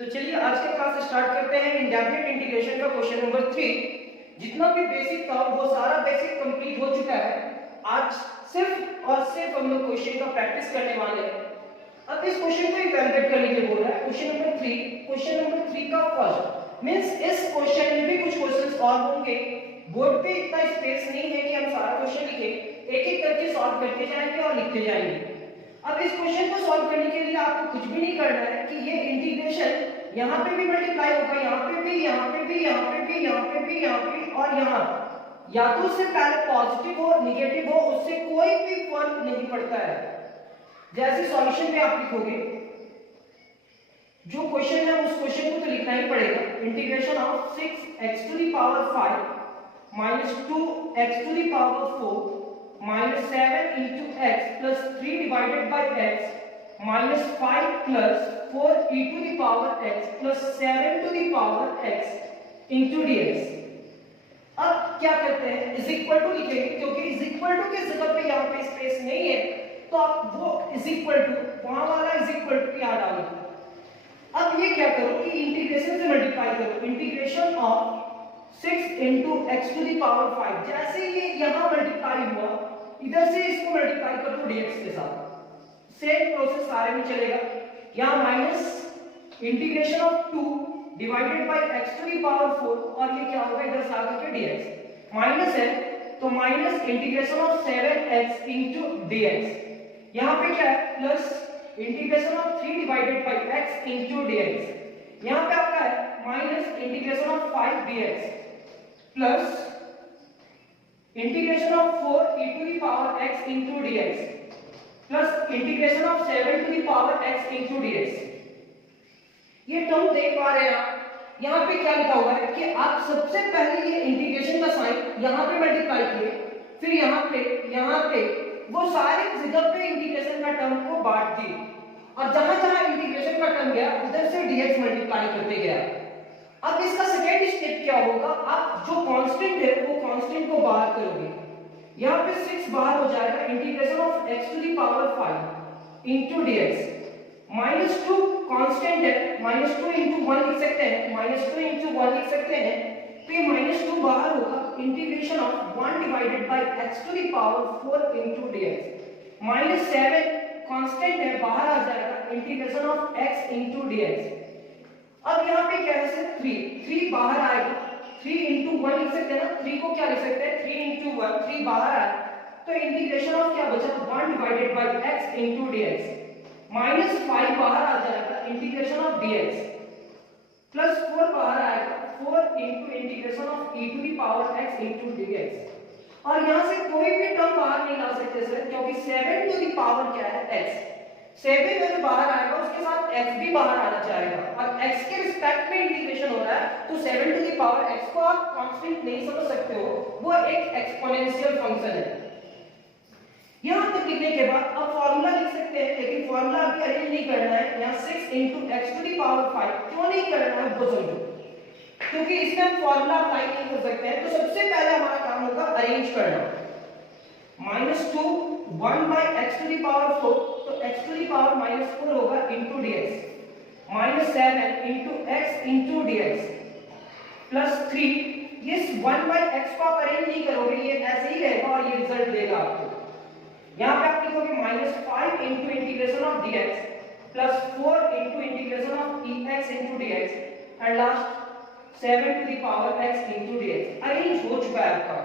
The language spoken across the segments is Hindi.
तो चलिए आज के क्लास स्टार्ट करते हैं इंडेफिनिट इंटीग्रेशन का क्वेश्चन नंबर 3। जितना भी बेसिक था वो सारा बेसिक कंप्लीट हो चुका है। आज सिर्फ और सिर्फ हम लोग क्वेश्चन का प्रैक्टिस करने वाले हैं। अब इस क्वेश्चन को इवैल्यूएट करने के लिए बोल रहा है क्वेश्चन नंबर 3 का फर्स्ट मींस इस क्वेश्चन में भी कुछ क्वेश्चंस और होंगे। बोर्ड पे इतना स्पेस नहीं है कि हम सारा क्वेश्चन लिखें, एक-एक करके सॉल्व करते जाएंगे और लिखते जाएंगे। अब इस क्वेश्चन को सॉल्व करने के लिए आपको कुछ भी नहीं करना है कि ये इंटीग्रेशन यहाँ पे भी मल्टीप्लाई होगा, यहाँ पे भी, यहाँ पे भी, यहाँ पे भी, यहाँ पे भी, यहाँ पे और यहाँ, या तो उससे पहले पॉजिटिव हो निगेटिव हो उससे कोई भी फर्क नहीं पड़ता है। जैसे सॉल्यूशन पे आप लिखोगे जो क्वेश्चन है उस क्वेश्चन को तो लिखना ही पड़ेगा। Integration of 6x to the power 5 minus 2x to the power 4 minus 7 into x plus 3 divided by x minus 5 plus 4e to the power x plus 7 to the power x into dx। अब क्या करते हैं, इज इक्वल टू लिखेंगे क्योंकि इज इक्वल टू की जगह पे यहाँ पे स्पेस नहीं है तो आप वो इज इक्वल टू वहां वाला इज इक्वल टू यहाँ डालो। अब ये क्या करो कि इंटीग्रेशन से मल्टीप्लाई करो। Integration of 6 into x to the power 5, जैसे ये यहाँ मल्टीप्लाई हुआ इधर से इसको मल्टीप्लाई कर दो dx के साथ। सेम प्रोसेस सारे में चलेगा। यहाँ minus integration of 2 divided by x to the power 4 और ये क्या होगा इधर से आगे के dx माइनस है तो minus integration of 7x into dx। यहाँ पे क्या है plus integration of 3 divided by x into dx। यहाँ पे आपका है minus integration of 5 dx plus integration of 4 e to the power x into dx plus integration of 7 to the power x into dx। ये टर्म देख पा रहे हैं आप, यहाँ पे क्या लिखा हुआ है कि आप सबसे पहले ये इंटीग्रेशन का साइन यहाँ पे मल्टीप्लाई किए, फिर यहाँ पे वो सारे जगह पे इंटीग्रेशन का टर्म को बांट दिए और जहां जहां इंटीग्रेशन का टर्म गया उधर से dx मल्टीप्लाई करते गया। अब इसका सेकेंड स्टेप क्या होगा, आप जो कांस्टेंट है वो कांस्टेंट को बाहर करोगे। यहाँ पे 6 बाहर हो जाएगा, integration of x to the power 5 into dx -2 constant है, -2 into 1 लिख सकते हैं, -2 into 1 लिख सकते हैं, तो -2 बाहर होगा। Integration of 1 divided by x to the power 4 into dx -7 constant है बाहर आ जाएगा, integration of x into dx। अब यहाँ पे क्या है 3 बाहर आएगा, 3 into 1 लिख सकते हैं ना, 3 को क्या लिख सकते हैं 3 into 1, 3 बाहर आया तो इंटीग्रेशन ऑफ क्या बचा 1 divided by x into dx -5 बाहर आ जाएगा, इंटीग्रेशन ऑफ dx प्लस 4 बाहर आएगा, 4 into integration of e to the power x into dx। और यहाँ से कोई भी टर्म बाहर नहीं ला सकते सर क्योंकि 7 टू द पावर क्या है x, 7 अगर बाहर आएगा उसके साथ x भी बाहर आना चाहेगा और x के रिस्पेक्ट में इंटीग्रेशन हो रहा है तो 7 टू द पावर x को आप कांस्टेंट नहीं समझ सकते हो, वो एक एक्सपोनेंशियल फंक्शन है। यहां तक लिखने के बाद अब फार्मूला लिख सकते हैं, लेकिन फार्मूला अभी अरेंज नहीं करना है। यहाँ 6 into x to the power 5 क्यों नहीं करना है वो समझो, क्योंकि इसमें हम फार्मूला अप्लाई नहीं कर सकते हैं। तो सबसे पहले हमारा काम होगा अरेंज करना। -2 1 by x to the power 4 तो x to the power -4 होगा into dx -7 into x into dx plus 3। ये 1 by x को आप अरेंज नहीं करोगे, ये ऐसे ही रहेगा और ये रिजल्ट देगा आपको। यहाँ पे आप लिखोगे -5 into integration of dx plus 4 into integration of ex into dx and last 7 to the power x into dx। Arrange हो चुका है आपका।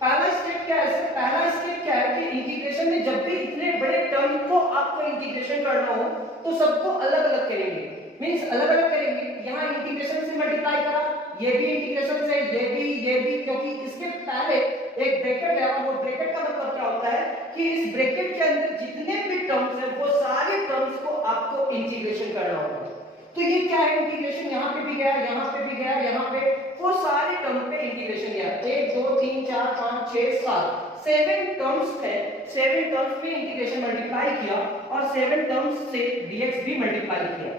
पहला स्टेप क्या है, पहला स्टेप क्या है कि इंटीग्रेशन में जब भी इतने बड़े टर्म को आपको इंटीग्रेशन करना हो तो सबको अलग अलग करेंगे, मींस अलग अलग करेंगे। यहाँ इंटीग्रेशन से मल्टीप्लाई करा, ये भी इंटीग्रेशन से, ये भी, क्योंकि इसके पहले एक ब्रैकेट है और वो ब्रैकेट का मतलब क्या होता है कि इस ब्रैकेट के अंदर जितने भी टर्म्स हैं वो सारे टर्म्स को आपको इंटीग्रेशन करना होगा। तो ये क्या है इंटीग्रेशन, यहाँ पे भी गया, यहाँ पे भी गया, यहाँ पे वो सारे टर्म पे इंटीग्रेशन गया। 1 2 3 4 5 6 7 7 टर्म्स थे, 7 टर्म्स में इंटीग्रेशन मल्टीप्लाई किया और 7 टर्म्स से dx भी मल्टीप्लाई किया।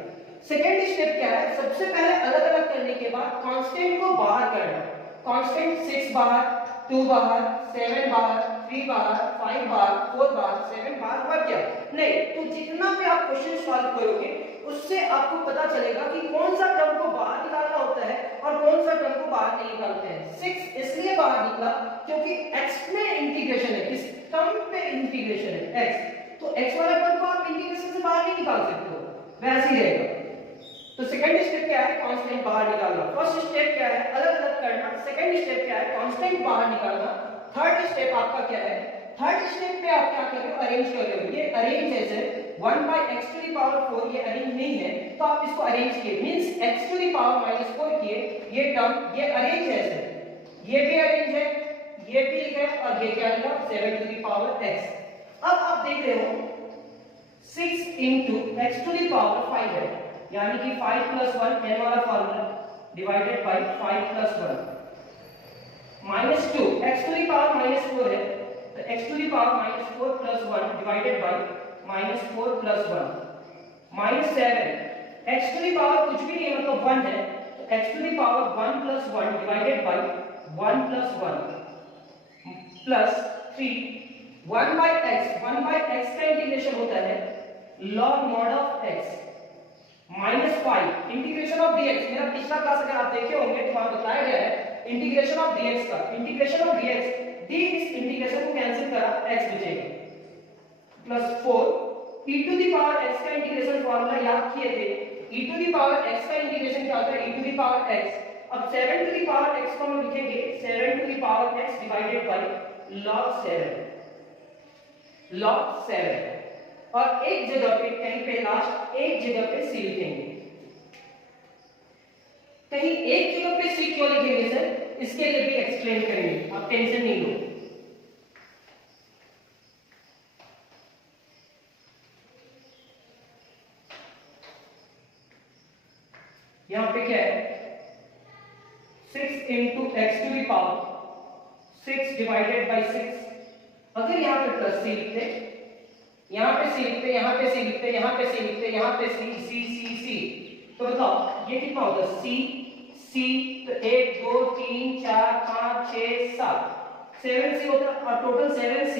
सेकेंड स्टेप क्या है, सबसे पहले अलग अलग करने के बाद कांस्टेंट को बाहर करना। कांस्टेंट 6 बाहर, 2 बाहर, 7 बाहर, 3 बाहर, 5 बाहर, 4 बाहर, 7 बाहर हुआ क्या नहीं। तो जितना भी आप क्वेश्चन सॉल्व करोगे उससे आपको पता चलेगा कि कौन सा टर्म को बाहर निकालना होता है और कौन सा टर्म को बाहर नहीं निकालते हैं। 6 इसलिए बाहर निकला क्योंकि x में इंटीग्रेशन है, किस टर्म पे इंटीग्रेशन है, x, तो x वाला टर्म को आप इंटीग्रेशन से बाहर नहीं निकाल सकते हो, वैसे ही रहेगा। तो सेकंड स्टेप क्या है, कांस्टेंट बाहर निकालना। फर्स्ट स्टेप क्या है, अलग अलग करना। सेकंड स्टेप क्या है, कांस्टेंट बाहर निकालना। थर्ड स्टेप आपका क्या है, थर्ड स्टेप पे आप क्या कर रहे हो, अरेंज कर रहे हो। ये अरेंज है सर 1/x⁴, ये अरेंज नहीं है तो आप इसको अरेंज किए, मींस x⁻⁻4 किए, ये टर्म ये अरेंज है सर, ये भी अरेंज है, ये भी लिखा है और ये क्या लिखा 7x। अब आप देख रहे हो 6 × x⁵ है, यानी कि 5 + 1 n वाला फार्मूला डिवाइडेड बाय 5 + 1 -2 x⁻⁻4 है तो x⁻⁻4 + 1 डिवाइडेड बाय -4 + 1 -7 x⁻ कुछ भी नहीं मतलब 1 है तो x⁻1 + 1 divided by 1 + 1 plus 3 1/x का इंटीग्रेशन होता है log mod of x -5 integration of dx। मेरा पिछला क्लास अगर आप देखे होंगे तो वहां बताया गया है इंटीग्रेशन ऑफ dx का, इंटीग्रेशन ऑफ dx, d इस इंटीग्रेशन को कैंसिल करा x बचेगा +4 e⁻x का इंटीग्रेशन फार्मूला याद किए थे, e⁻x का इंटीग्रेशन क्या होता है e⁻x। अब 7⁻x को हम लिखेंगे 7⁻x डिवाइडेड बाय log 7 और एक जगह पे कहीं पे लास्ट एक जगह पे c लिखेंगे। कहीं एक जगह पे c क्यों लिखेंगे सर, इसके लिए भी एक्सप्लेन करेंगे, आप टेंशन नहीं लो। यहां पे क्या है 6 × x⁻6 डिवाइडेड बाय 6। अगर यहां पे प्लस c लिखते, यहां पे c लिखते, यहां पे c लिखते, यहां पे c लिखते, यहां पे c, तो बताओ ये कितना होगा c तो 1 2 3 4 5 6 7 7c होता है और टोटल 7c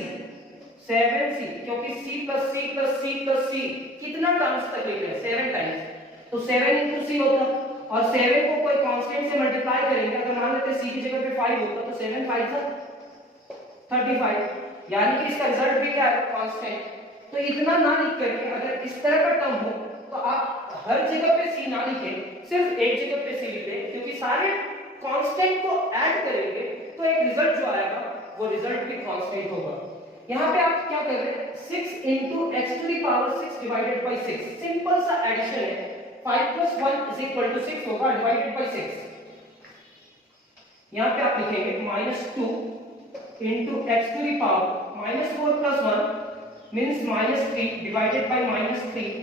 क्योंकि c + c + c + c कितना टाइम्स तक लिख रहे हैं 7 टाइम्स, तो 7 × c होता और 7 को कोई कांस्टेंट से मल्टीप्लाई करेंगे, अगर मान लेते c की जगह पे 5 होता तो 7 5 35, यानी कि इसका रिजल्ट भी क्या है कांस्टेंट। तो इतना ना लिख करके अगर इस तरह का टर्म हो तो आप हर जगह पे c ना लिखें, सिर्फ एक जगह पे c लिखें, क्योंकि सारे कांस्टेंट को ऐड करेंगे तो एक रिजल्ट जो आएगा वो रिजल्ट भी कांस्टेंट होगा। यहां पे आप क्या कर रहे हैं 6 × x⁻6 डिवाइडेड बाय 6, सिंपल सा एडिशन है, 5 + 1 = 6 होगा डिवाइडेड बाय 6। यहां पे आप लिखेंगे -2 × x⁻4 + 1 means -3 divided by -3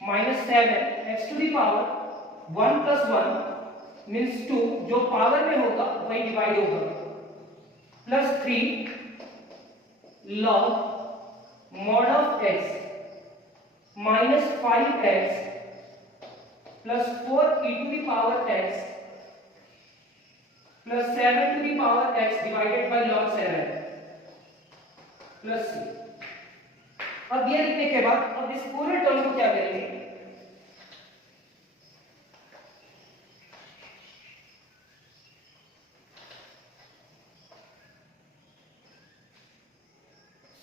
-7 x⁻1 + 1 means 2, जो पावर में होगा वही डिवाइड होगा +3 log mod of x -5x +4 e⁻x +7 divided by log 7 plus c। अब ये लिखने के बाद अब इस पूरे टर्म को क्या करेंगे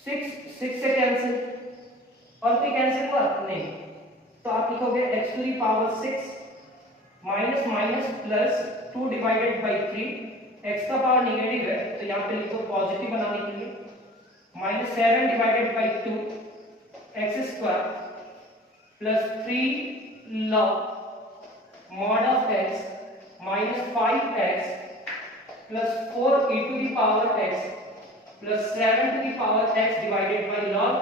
6 से कैंसिल और कोई कैंसिल हुआ नहीं, तो आप लिखोगे x⁻6 minus minus plus 2 divided by 3, x का पावर नेगेटिव है तो यहाँ पे लिखो पॉजिटिव बनाने के लिए -7 divided by 2 x² plus 3 log mod of x -5x plus 4 e⁻x plus 7 divided by log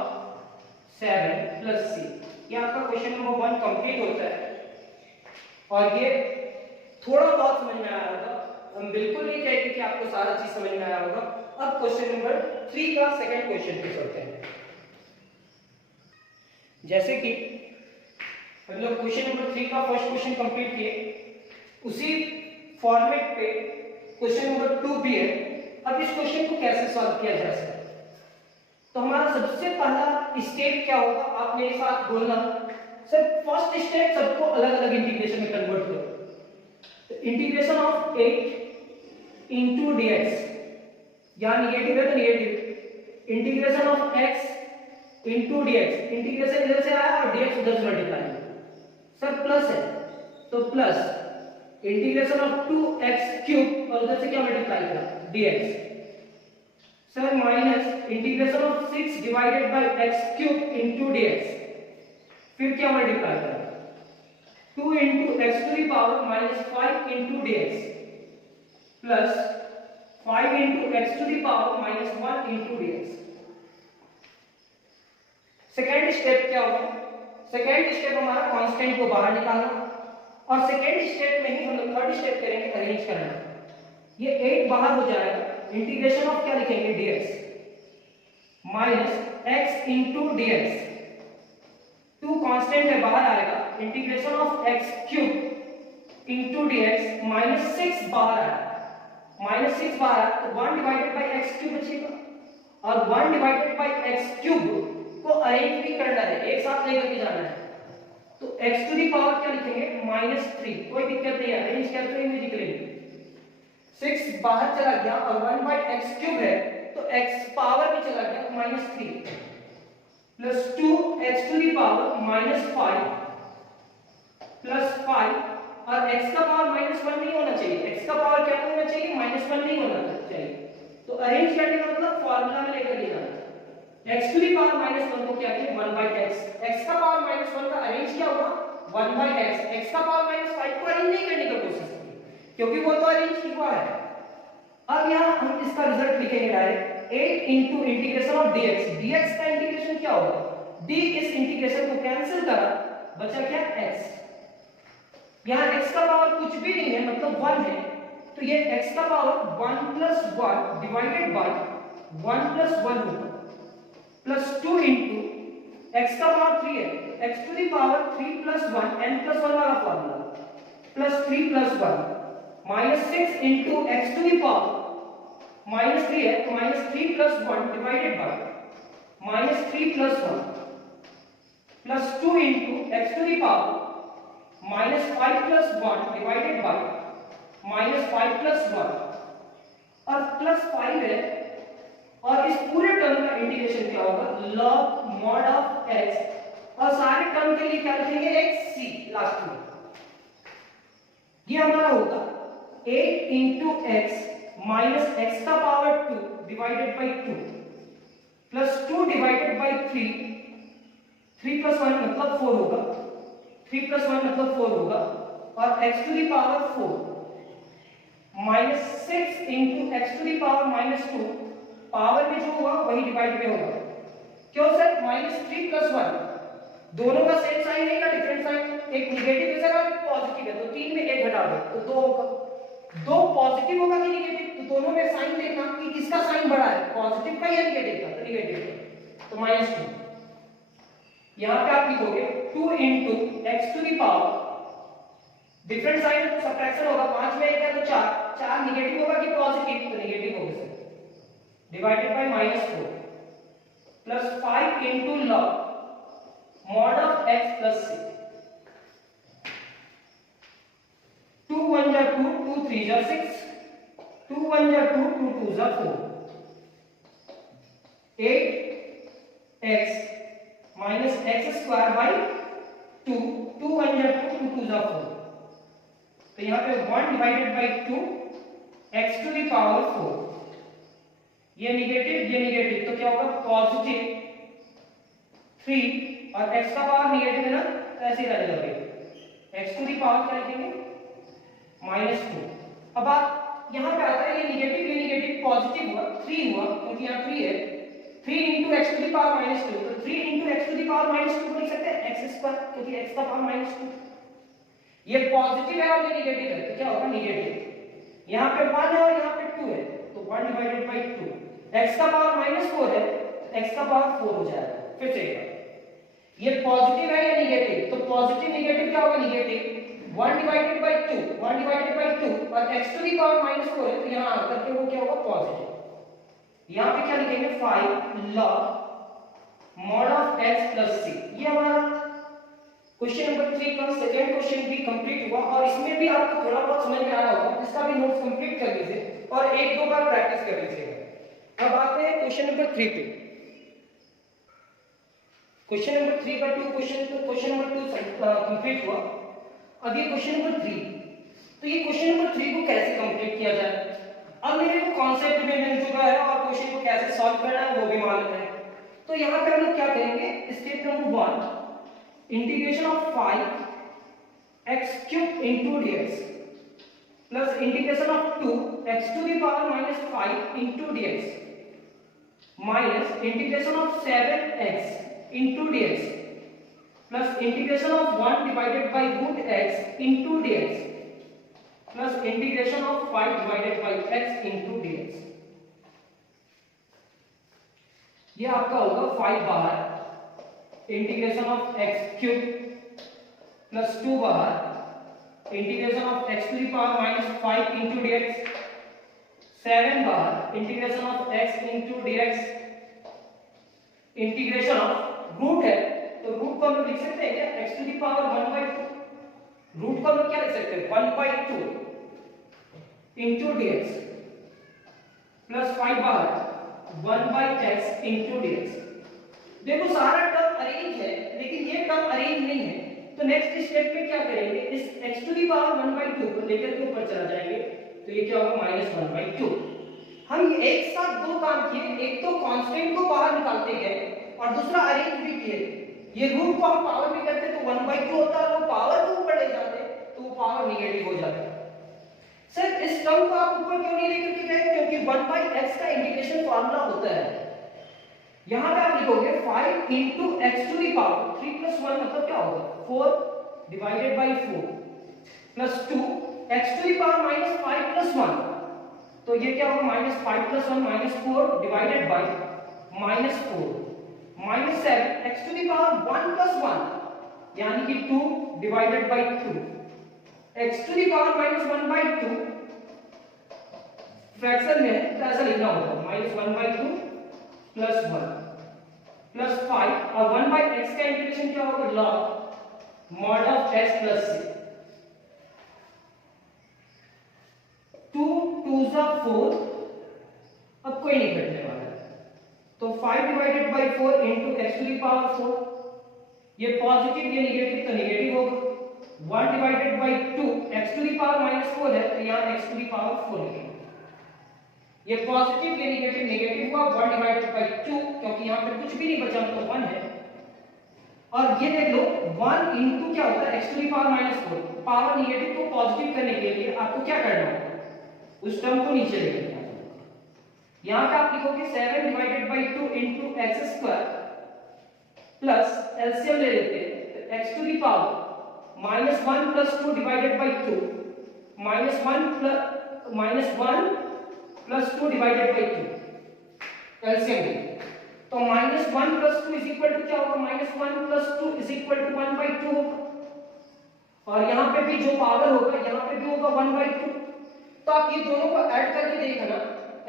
7 plus c। ये आपका क्वेश्चन नंबर 1 कंप्लीट होता है और ये थोड़ा बहुत समझ में आया होगा, हम बिल्कुल नहीं कहते कि आपको सारा चीज समझ में आया होगा। अब क्वेश्चन नंबर 3 का सेकंड क्वेश्चन पे चलते हैं। जैसे कि हम लोग क्वेश्चन नंबर 3 का फर्स्ट क्वेश्चन कंप्लीट किए, उसी फॉर्मेट पे क्वेश्चन नंबर 2 भी है। अब इस क्वेश्चन को कैसे सॉल्व किया जा सकता है, तो हमारा सबसे पहला स्टेप क्या होगा, आप मेरे साथ बोलना, सर फर्स्ट स्टेप सबको अलग अलग इंटीग्रेशन में कन्वर्ट करो। इंटीग्रेशन ऑफ 8 इंटू dx, यहाँ निगेटिव है तो negative, integration of x into dx, integration इधर से आया और dx उधर से मल्टीप्लाई, सर प्लस है तो plus integration of 2x cube और उधर से क्या मल्टीप्लाई करा dx, sir minus integration of 6 divided by x cube into dx, फिर क्या मल्टीप्लाई करा 2 into x to the power minus 5 into dx plus 5 into x to the power minus 1 into dx। Second step क्या होगा, सेकेंड स्टेप हमारा कांस्टेंट को बाहर निकालना और सेकेंड स्टेप में ही हम लोग थर्ड स्टेप करेंगे अरेंज करना। ये 8 बाहर हो जाएगा, इंटीग्रेशन ऑफ क्या लिखेंगे dx minus x into dx, 2 constant है बाहर आएगा, integration of x cube into dx minus 6 बाहर आएगा, माइनस 6 बाहर आया तो 1 डिवाइडेड बाय x क्यूब बचेगा और 1 डिवाइडेड बाय x क्यूब को अरेंज भी करना है, एक साथ लेकर के जाना है, तो x टू द पावर क्या लिखेंगे -3, कोई दिक्कत नहीं है, अरेंज करते हुए लिख लेंगे। 6 बाहर चला गया और 1 बाय x क्यूब है तो x पावर भी चला गया -3 plus 2 x to the power -5 plus 5 और x का पावर -1 नहीं होना चाहिए, x का पावर क्या होना चाहिए -1 नहीं होना चाहिए, तो अरेंज करने का मतलब फार्मूला में लेकर के जाना, x टू द पावर -1 को क्या किया 1 बाय x, x का पावर -1 का अरेंज क्या होगा 1 बाय x, x का पावर -5 को अरेंज नहीं करने की कोशिश की क्योंकि वो तो अरेंज हुआ है। अब यहाँ हम इसका रिजल्ट लिखेंगे direct 8 into integration of dx, dx का इंटीग्रेशन क्या होगा, d इस इंटीग्रेशन को कैंसिल करा, बचा क्या x, यहाँ x का पावर कुछ भी नहीं है मतलब 1 है, तो ये x का power 1 plus 1 divided by 1 plus 1 होगा प्लस 2 इंटू x का पावर 3 है, x to the power 3 plus 1 n plus 1 वाला formula plus 3 plus 1 minus 6 into x to the power -3 है तो -3 plus 1 divided by -3 plus 1 plus 2 into x to the power -5 plus 1 divided by -5 plus 1 और प्लस 5 है और इस पूरे टर्म का इंटीग्रेशन क्या होगा log mod ऑफ x और सारे टर्म के लिए क्या लिखेंगे xc लास्ट में, ये हमारा होगा 8 इंटू x माइनस x का power 2 divided by 2 plus 2 divided by 3 plus 1 मतलब 4 होगा, 3 प्लस 1 मतलब 4 होगा और x to the power 4 minus 6 into x to the power -2, power में जो होगा वही डिवाइड में होगा, क्यों सर -3 प्लस 1 दोनों का सेम साइन है या डिफरेंट साइन, एक नेगेटिव है सर और एक पॉजिटिव है, तो 3 में 1 घटा दो तो 2 होगा, 2 पॉजिटिव होगा कि नेगेटिव, तो दोनों में साइन देखना कि किसका साइन बड़ा है, पॉजिटिव का या नेगेटिव का, तो नेगेटिव तो -2, यहां पे आप लिखोगे 2 into x to the power, different sign तो सब्ट्रैक्शन होगा, 5 में 1 है तो 4 नेगेटिव होगा कि पॉजिटिव, तो नेगेटिव होगा sir, divided by -4 plus 5 into log mod of x plus 6, 2 1 जा 2, 2 3 जा 6, 2 1 जा 2, 2 2 जा 4, 8x minus x square by 2, 2 1 जा 2, 2 2 जा 4, तो यहाँ पे 1 divided by 2 x to the power 4, ये नेगेटिव तो क्या होगा पॉजिटिव 3 और x का पावर नेगेटिव है ना तो ऐसे ही रहने लगेगा, x टू द पावर क्या लिखेंगे -2। अब आप यहाँ पे आता है ये नेगेटिव पॉजिटिव हुआ 3 हुआ क्योंकि यहाँ 3 है, 3 into x to the power -2, तो 3 into x to the power -2 को लिख सकते हैं x स्क्वायर क्योंकि x का पावर -2, ये पॉजिटिव है और ये नेगेटिव है तो क्या होगा नेगेटिव, यहाँ पे 1 है और यहाँ पे 2 है तो 1 डिवाइडेड बाय 2, x का पावर -4 है तो x का पावर 4 हो जाएगा, फिर से ये पॉजिटिव है या नेगेटिव, तो पॉजिटिव नेगेटिव क्या होगा negative 1 divided by 2, 1 divided by 2 और x टू द पावर -4 है तो यहाँ आकर के वो क्या होगा पॉजिटिव, यहाँ पे क्या लिखेंगे 5 log mod of x plus 6, ये हमारा क्वेश्चन नंबर 3 का सेकंड क्वेश्चन भी कंप्लीट हुआ और इसमें भी आपको थोड़ा बहुत समझ में आया होगा, इसका भी नोट्स कंप्लीट कर लीजिए और एक दो बार प्रैक्टिस कर लीजिएगा। अब आते हैं क्वेश्चन नंबर 3 पे। क्वेश्चन नंबर 3 का क्वेश्चन नंबर 2 कंप्लीट हुआ। अब ये क्वेश्चन नंबर 3, तो ये क्वेश्चन नंबर 3 को कैसे कंप्लीट किया जाए, अब मेरे को कॉन्सेप्ट में मिल चुका है और क्वेश्चन को कैसे सॉल्व करना है वो भी मालूम है। तो यहाँ पे हम लोग क्या करेंगे, step number 1 integration of 5x³ into dx plus integration of 2x to the power minus 5 into dx minus integration of 7x into dx plus integration of 1 divided by root x into dx plus integration of 5 divided by x into dx। ये आपका होगा 5 बाहर इंटीग्रेशन ऑफ x³ प्लस 2 बाहर integration of x to the power minus 5 into dx, 7 बाहर integration of x into dx, integration of root है तो रूट को हम लोग लिख सकते हैं क्या, x to the power 1/2, root को हम लोग क्या लिख सकते हैं 1/2 into dx प्लस 5 बाहर 1/x into dx। देखो सारा टर्म अरेंज है लेकिन ये टर्म अरेंज नहीं है, तो नेक्स्ट स्टेप में क्या करेंगे, इस x to the power 1/2 को लेकर के ऊपर चला जाएंगे तो ये क्या होगा -1/2। हम एक साथ दो काम किए, एक तो कांस्टेंट को बाहर निकालते गए और दूसरा अरेंज भी किए। ये रूट को हम पावर में करते तो 1/2 होता है, वो पावर को ऊपर ले जाते तो वो पावर नेगेटिव हो जाता। सर इस टर्म को आप ऊपर क्यों नहीं लेकर के गए, क्योंकि 1/x का इंटीग्रेशन फार्मूला होता है। यहां पे आप लिखोगे 5 into x to the power 3 plus 1 मतलब क्या होगा 4 divided by 4 plus 2 x to the power minus 5 plus 1, तो ये क्या होगा -5 plus 1 -4 divided by -4 minus 7 x to the power 1 plus 1 यानी कि 2 divided by 2 x to the power -1/2 fraction में तो ऐसा लिखना होगा -1/2 प्लस 1 प्लस 5 और 1/x का इंटीग्रेशन क्या होगा log mod of x plus 6, 2 2s are 4, अब कोई नहीं घटने वाला है तो 5 divided by 4 into x to the power 4, ये पॉजिटिव ये नेगेटिव तो नेगेटिव होगा, 1 divided by 2 x to the power -4 है तो यहाँ x to the power 4 लिखेंगे, ये पॉजिटिव ये नेगेटिव नेगेटिव हुआ 1 divided by 2 क्योंकि यहाँ पे कुछ भी नहीं बचा तो 1 है, और ये देख लो 1 into क्या होता है x to the power -4, power negative को पॉजिटिव करने के लिए आपको क्या करना होगा उस टर्म को नीचे लेकर जाना होगा। यहाँ पे आप लिखोगे 7 divided by 2 into x² plus LCM ले लेते हैं तो x to the power -1 plus 2 divided by 2 -1 plus 2 divided by 2 LCM तो -1 plus 2 is equal to क्या होगा -1 plus 2 is equal to 1/2 होगा, और यहाँ पे भी जो पावर होगा यहाँ पे भी होगा 1/2, तो आप ये दोनों को ऐड करके देखना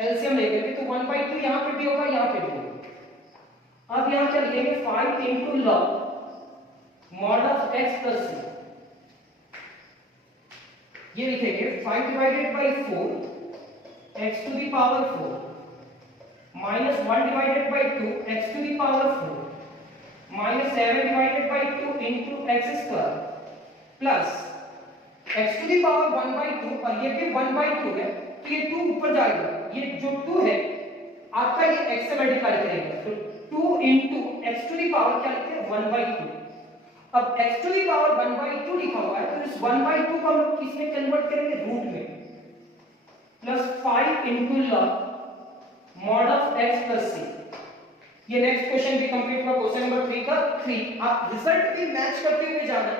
एलसीएम लेकर के तो 1/2 यहाँ पे भी होगा यहाँ पे भी होगा। अब यहाँ क्या लिखेंगे 5 into log mod of x plus 6, ये लिखेंगे 5 divided by 4 x to the power 4 minus 1 divided by 2 x to the power 4 minus 7 divided by 2 into x square plus x to the power 1/2, और ये भी 1/2 है तो ये 2 ऊपर जाएगा, ये जो 2 है आपका ये x से मल्टीप्लाई करेंगे तो 2 into x to the power क्या लिखते हैं 1/2। अब x to the power 1/2 लिखा हुआ है तो इस 1/2 को हम लोग किस में कन्वर्ट करेंगे रूट में, plus 5 into log mod of x plus c। ये नेक्स्ट क्वेश्चन भी कंप्लीट हुआ क्वेश्चन नंबर 3 का 3। आप रिजल्ट भी मैच करते हुए जाना,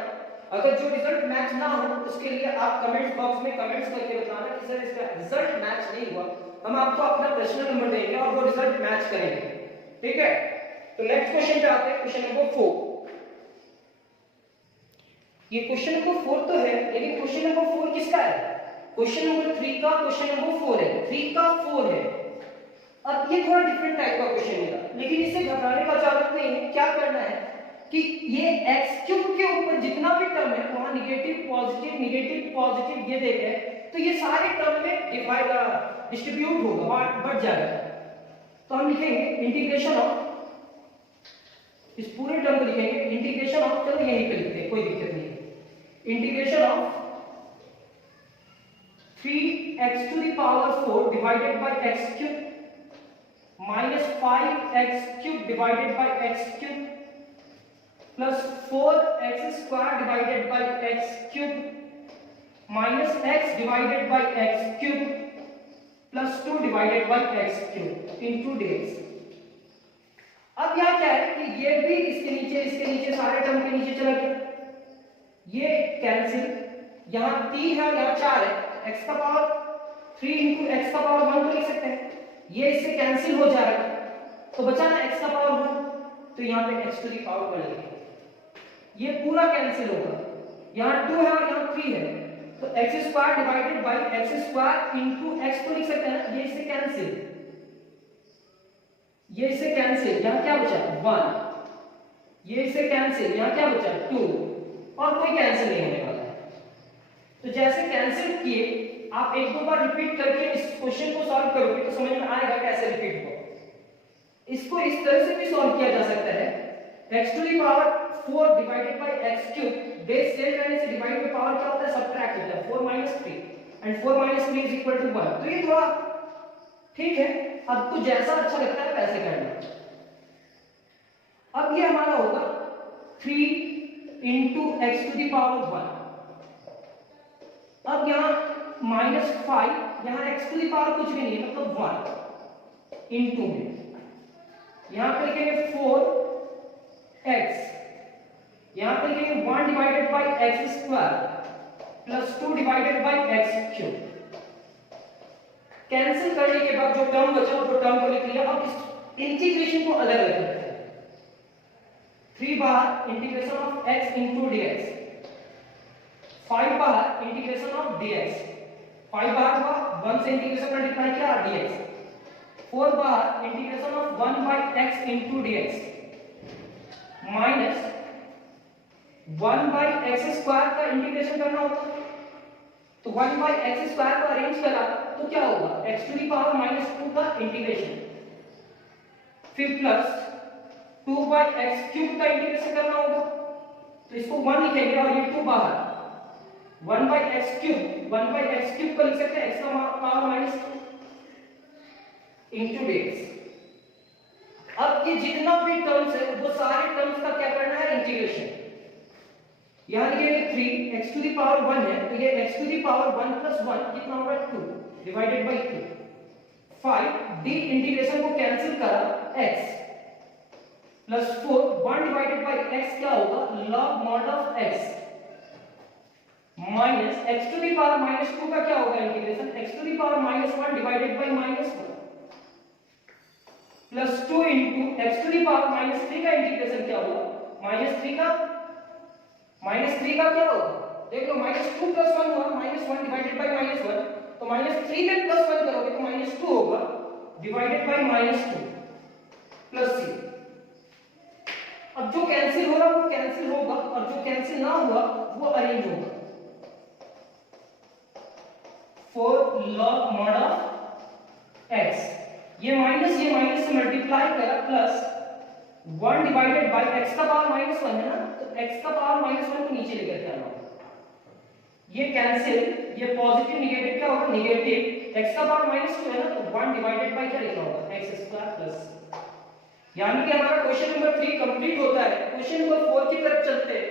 अगर जो रिजल्ट मैच ना हो उसके लिए आप कमेंट्स बॉक्स में कमेंट्स करके बताना कि सर इसका रिजल्ट मैच नहीं हुआ, हम आपको अपना प्रश्न नंबर देंगे और वो रिजल्ट मैच करेंगे, ठीक है। तो नेक्स्ट क्वेश्चन पे आते हैं, क्वेश्चन नंबर 4। ये क्वेश्चन नंबर 4 तो है लेकिन क्वेश्चन नंबर 4 किसका है, क्वेश्चन नंबर 3 का क्वेश्चन नंबर 4 है, 3 का 4 है। अब ये थोड़ा डिफरेंट टाइप का क्वेश्चन है लेकिन इससे घबराने का जरूरत नहीं है, क्या करना है कि ये एक्स क्यूब के ऊपर जितना भी टर्म है वहां नेगेटिव पॉजिटिव ये देख है, तो ये सारे टर्म में डिस्ट्रीब्यूट होगा, बढ़ जाएगा। तो हम लिखेंगे इंटीग्रेशन ऑफ, इस पूरे टर्म को लिखेंगे इंटीग्रेशन ऑफ, चलो यहीं पे लिखते हैं, कोई दिक्कत नहीं है। Integration of 3x to the power 4 divided by x cube minus 5x cube divided by x cube plus 4x square divided by x cube minus x divided by x cube plus 2 divided by x cube into dx। अब यहां क्या है कि ये भी इसके नीचे सारे टर्म के नीचे चला गया, ये कैंसिल, यहां 3 है और यहां 4 है, x का पावर 3 into x का पावर 1 तो लिख सकते हैं, ये इससे कैंसिल हो जाएगा, तो बचा ना x का पावर 1, तो यहां पे x टू द पावर 1 लिखेंगे, ये पूरा कैंसिल होगा, यहां 2 है और यहां 3 है, तो x square divided by x square into x तो लिख सकते हैं, ये इससे कैंसिल, ये इससे कैंसिल, यहां क्या बचा 1, ये इससे कैंसिल, यहां क्या बचा 2, और कोई कैंसिल नहीं होने वाला है। तो जैसे कैंसिल किए आप एक दो बार रिपीट करके इस क्वेश्चन को सॉल्व करोगे तो समझ में आएगा कैसे रिपीट हो। इसको इस तरह से भी सॉल्व किया जा सकता है, x to the power 4 divided by x cube, base same रहने से डिवाइड में पावर क्या होता है, सब्ट्रैक्ट होता है, 4 - 3 एंड 4 - 3 इज इक्वल टू 1। तो ये थोड़ा ठीक है, अब तो जैसा अच्छा लगता है वैसे करना। अब ये हमारा होगा 3 into x to the power 1। अब यहाँ -5, यहाँ x to the power कुछ भी नहीं है, मतलब 1 into में यहाँ पे लिखेंगे 4x, यहाँ पे लिखेंगे 1 divided by x square plus 2 divided by x cube. Cancel करने के बाद जो टर्म बचा वो टर्म को लिख लिया। अब इस इंटीग्रेशन को अलग अलग करते हैं। 3 बार integration of x into dx, 5 बार इंटीग्रेशन ऑफ dx, 5 बार हुआ 1 से इंटीग्रेशन मल्टीप्लाई किया dx, 4 बार integration of 1 by x into dx minus 1 by x square का इंटीग्रेशन करना होता है, तो 1 by x स्क्वायर को अरेंज करा तो क्या होगा x to the power -2 का इंटीग्रेशन, फिर प्लस 2 by x क्यूब का इंटीग्रेशन करना होगा, तो इसको 1 लिखेंगे और ये 2 बाहर, 1 by x cube, 1 by x cube को लिख सकते हैं x का पावर -2 into dx। अब ये जितना भी टर्म्स है वो सारे टर्म्स का क्या करना है, इंटीग्रेशन। यहां लिखेंगे 3 x to the power 1 है, तो ये x to the power 1 plus 1 कितना होगा 2 डिवाइडेड बाय 2, 5 d इंटीग्रेशन को कैंसिल करा x plus 4 1 divided by x क्या होगा log mod of x minus x to the power -2 का क्या होगा integration x to the power -1 divided by -1 plus 2 into x to the power -3 का इंटीग्रेशन क्या होगा -3 का क्या होगा देख लो, -2 plus 1 हुआ, -1 डिवाइडेड बाय -1, तो -3 में प्लस 1 करोगे तो -2 होगा डिवाइडेड बाय -2 प्लस c। अब जो कैंसिल हो रहा वो कैंसिल होगा और जो कैंसिल ना हुआ वो अरेंज होगा। 4 log mod of x, ये माइनस से मल्टीप्लाई करा प्लस 1 डिवाइडेड बाय x का पावर -1 है ना, तो x का पावर -1 को नीचे लेकर के आना होगा, ये कैंसिल, ये पॉजिटिव नेगेटिव क्या होगा नेगेटिव, x का पावर -2 है ना, तो 1 डिवाइडेड बाय क्या लिखना होगा x स्क्वायर प्लस, यानी कि हमारा क्वेश्चन नंबर 3 कंप्लीट होता है। क्वेश्चन नंबर 4 की तरफ चलते हैं।